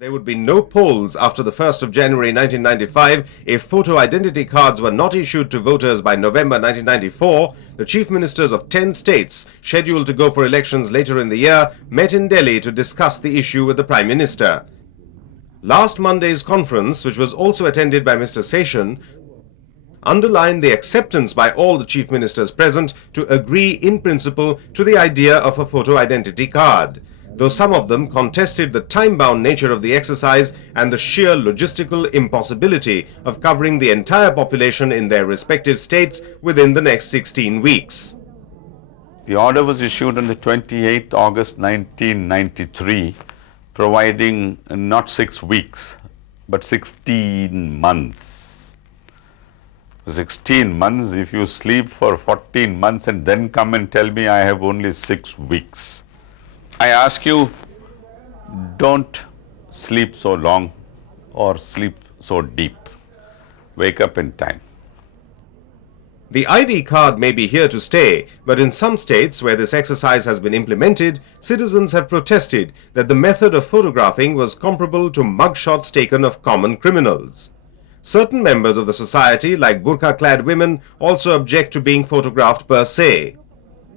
There would be no polls after the 1st of January 1995 if photo identity cards were not issued to voters by November 1994. The chief ministers of 10 states, scheduled to go for elections later in the year, met in Delhi to discuss the issue with the Prime Minister. Last Monday's conference, which was also attended by Mr. Seshan, underlined the acceptance by all the chief ministers present to agree in principle to the idea of a photo identity card, though some of them contested the time-bound nature of the exercise and the sheer logistical impossibility of covering the entire population in their respective states within the next 16 weeks. The order was issued on the 28th August 1993, providing not 6 weeks, but 16 months. 16 months, if you sleep for 14 months and then come and tell me I have only 6 weeks. I ask you, don't sleep so long or sleep so deep. Wake up in time. The ID card may be here to stay, but in some states where this exercise has been implemented, citizens have protested that the method of photographing was comparable to mugshots taken of common criminals. Certain members of the society, like burqa-clad women, also object to being photographed per se.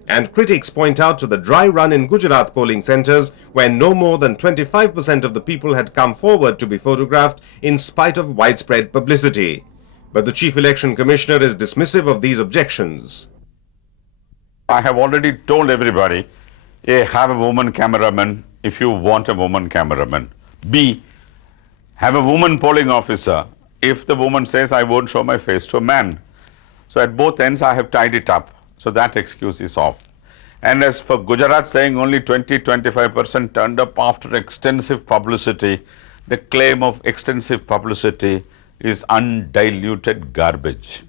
And critics point out to the dry run in Gujarat polling centres where no more than 25% of the people had come forward to be photographed in spite of widespread publicity. But the Chief Election Commissioner is dismissive of these objections. I have already told everybody, A, have a woman cameraman if you want a woman cameraman. B, have a woman polling officer if the woman says I won't show my face to a man. So at both ends I have tied it up. So that excuse is off. And as for Gujarat saying only 20-25% turned up after extensive publicity, the claim of extensive publicity is undiluted garbage.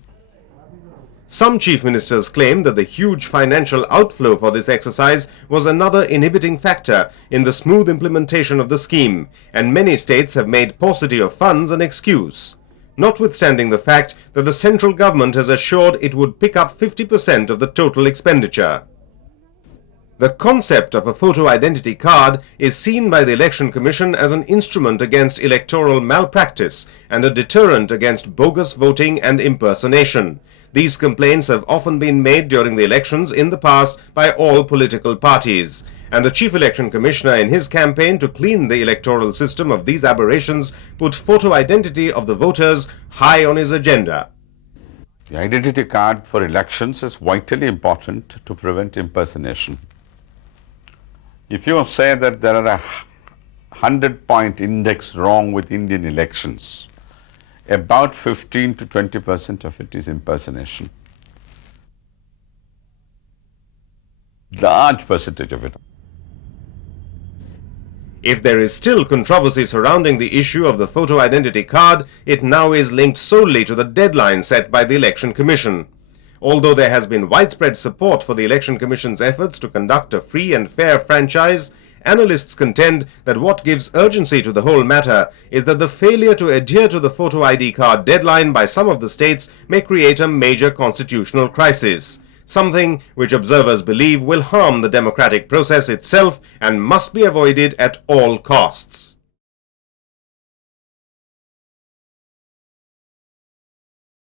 Some chief ministers claim that the huge financial outflow for this exercise was another inhibiting factor in the smooth implementation of the scheme, and many states have made paucity of funds an excuse, notwithstanding the fact that the central government has assured it would pick up 50% of the total expenditure. The concept of a photo identity card is seen by the Election Commission as an instrument against electoral malpractice and a deterrent against bogus voting and impersonation. These complaints have often been made during the elections in the past by all political parties, and the Chief Election Commissioner in his campaign to clean the electoral system of these aberrations put photo identity of the voters high on his agenda. The identity card for elections is vitally important to prevent impersonation. If you say that there are a 100-point index wrong with Indian elections, about 15 to 20% of it is impersonation. Large percentage of it. If there is still controversy surrounding the issue of the photo identity card, it now is linked solely to the deadline set by the Election Commission. Although there has been widespread support for the Election Commission's efforts to conduct a free and fair franchise, analysts contend that what gives urgency to the whole matter is that the failure to adhere to the photo ID card deadline by some of the states may create a major constitutional crisis, something which observers believe will harm the democratic process itself and must be avoided at all costs.